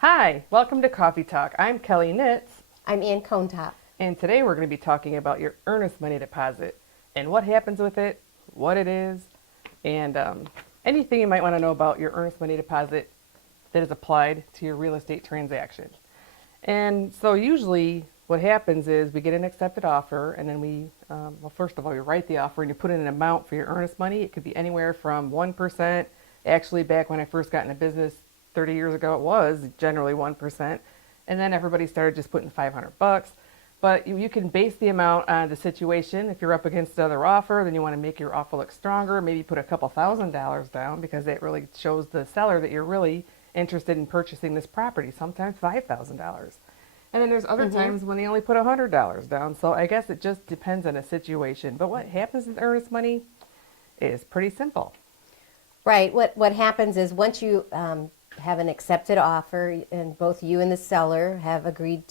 Hi, welcome to Coffee Talk. I'm Kelley Knitz, I'm Ann Top. and today we're going to be talking about your earnest money deposit and what happens with it, what it is, and anything you might want to know about your earnest money deposit that is applied to your real estate transaction. And so usually what happens is we get an accepted offer, and then well, first of all, you write the offer and you put in an amount for your earnest money. It could be anywhere from 1%. Actually, back when I first got into business 30 years ago, it was generally 1%. And then everybody started just putting $500. But you can base the amount on the situation. If you're up against another offer, then you want to make your offer look stronger. Maybe put a couple $1,000s down because that really shows the seller that you're really interested in purchasing this property, sometimes $5,000. And then there's other times when they only put $100 down. So I guess it just depends on the situation. But what happens with earnest money is pretty simple. Right. What happens is once you have an accepted offer and both you and the seller have agreed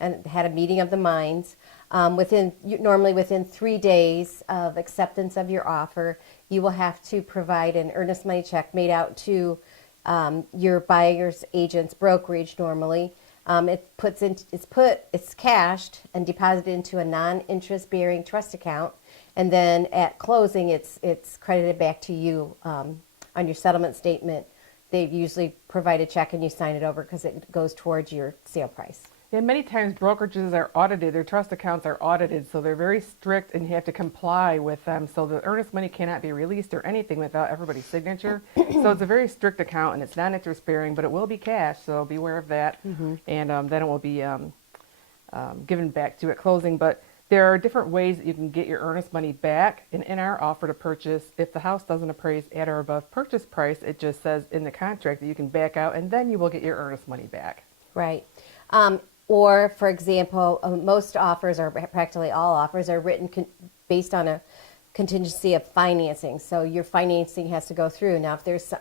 and had a meeting of the minds, normally within 3 days of acceptance of your offer, you will have to provide an earnest money check made out to your buyer's agent's brokerage normally. It's cashed and deposited into a non-interest bearing trust account, and then at closing it's credited back to you on your settlement statement. They usually provide a check and you sign it over because it goes towards your sale price. Yeah, many times brokerages are audited, their trust accounts are audited, so they're very strict and you have to comply with them. So the earnest money cannot be released or anything without everybody's signature. So it's a very strict account and it's not interest bearing, but it will be cash, so beware of that. And then it will be given back to you at closing. But there are different ways that you can get your earnest money back. And in our offer to purchase, if the house doesn't appraise at or above purchase price, it just says in the contract that you can back out and then you will get your earnest money back. Right. Or, for example, most offers, or practically all offers, are written based on a contingency of financing. So your financing has to go through. Now, if there's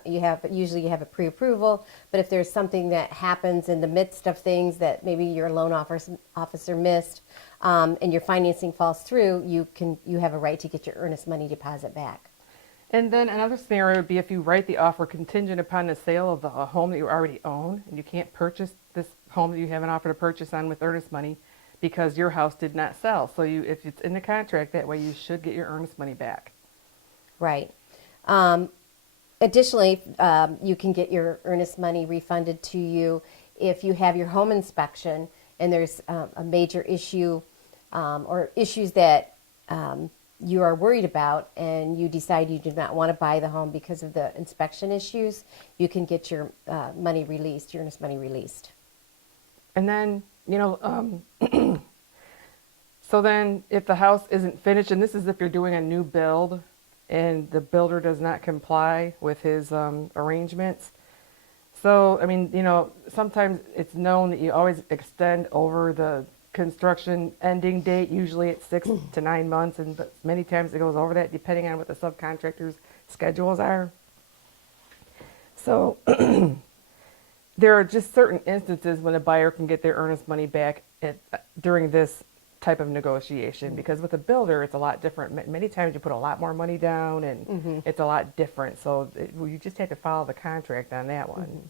usually you have a pre-approval, but if there's something that happens in the midst of things that maybe your loan officer missed, and your financing falls through, you have a right to get your earnest money deposit back. And then another scenario would be if you write the offer contingent upon the sale of the home that you already own, and you can't purchase this home that you have an offer to purchase on with earnest money because your house did not sell. So if it's in the contract that way, you should get your earnest money back. Right. Additionally, you can get your earnest money refunded to you if you have your home inspection and there's a major issue or issues that you are worried about and you decide you do not want to buy the home because of the inspection issues, you can get your money released, your earnest money released. And then, so then if the house isn't finished, and this is if you're doing a new build and the builder does not comply with his arrangements. So, I mean, sometimes it's known that you always extend over the construction ending date. Usually it's 6 to 9 months, but many times it goes over that depending on what the subcontractor's schedules are. So there are just certain instances when a buyer can get their earnest money back during this type of negotiation, because with a builder it's a lot different. Many times you put a lot more money down and it's a lot different. So you just have to follow the contract on that one.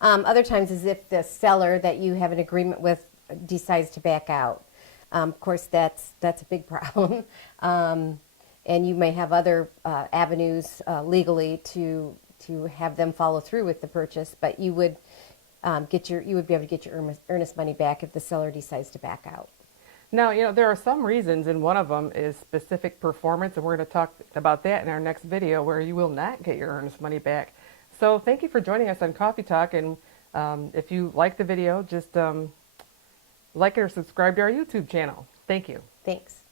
Other times is if the seller that you have an agreement with decides to back out. Of course, that's a big problem. And you may have other avenues legally to have them follow through with the purchase, but you would be able to get your earnest money back if the seller decides to back out. Now, there are some reasons, and one of them is specific performance, and we're going to talk about that in our next video where you will not get your earnest money back. So thank you for joining us on Coffee Talk, and if you like the video, just like it or subscribe to our YouTube channel. Thank you. Thanks.